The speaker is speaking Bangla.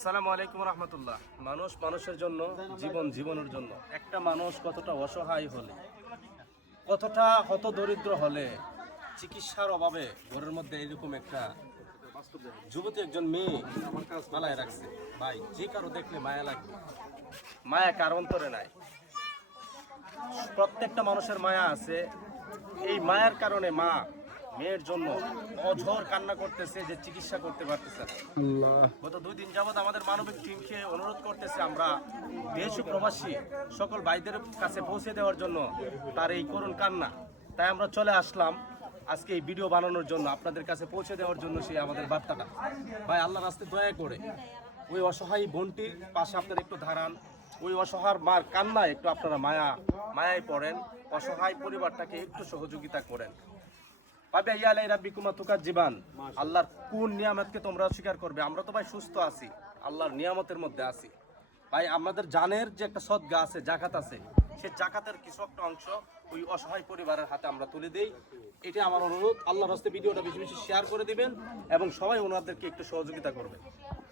আসসালামু আলাইকুম রহমতুল্লাহ। মানুষ মানুষের জন্য, জীবন জীবনের জন্য। একটা মানুষ কতটা অসহায় হলে, কতটা হতদরিদ্র হলে, চিকিৎসার অভাবে ঘরের মধ্যে এরকম একটা যুবতী একজন মেয়ে পালায় রাখছে। ভাই, যে কারো দেখলে মায়া লাগবে। মায়া কার অন্তরে নাই? প্রত্যেকটা মানুষের মায়া আছে। এই মায়ার কারণে মা মেয়ের জন্য অঝোর কান্না করতেছে যে চিকিৎসা করতে পারতেছে না। গত 2 দিন যাবত আমাদের মানবিক টিমকে অনুরোধ করতেছে আমরা দেশীয় প্রবাসী সকল ভাইদের কাছে পৌঁছে দেওয়ার জন্য তার এই করুণ কান্না। তাই আমরা চলে আসলাম আজকে এই ভিডিও বানানোর জন্য, আপনাদের কাছে পৌঁছে দেওয়ার জন্য সেই আমাদের বার্তাটা। ভাই, আল্লাহর রাস্তায় দয়া করে ওই অসহায় বোনটির পাশে আপনারা একটু দাঁড়ান। ওই অসহায় মার কান্নায় একটু আপনারা মায়ায় পড়েন। অসহায় পরিবারটাকে একটু সহযোগিতা করেন। পাবে ইয়ালাই রাব্বিকুমা তুকাজ্জিবান। আল্লাহর কোন নিয়ামতকে তোমরা স্বীকার করবে? আমরা তো ভাই সুস্থ আছি, আল্লাহর নিয়ামতের মধ্যে আছি। ভাই, আমাদের জানের যে একটা সদগা আছে, জাকাত আছে, সেই জাকাতের কিছু একটা অংশ ওই অসহায় পরিবারের হাতে আমরা তুলে দেই। এটা আমার অনুরোধ। আল্লাহর রাস্তায় ভিডিওটা বেশি বেশি শেয়ার করে দিবেন এবং সবাই ওনাদেরকে একটু সহযোগিতা করবেন।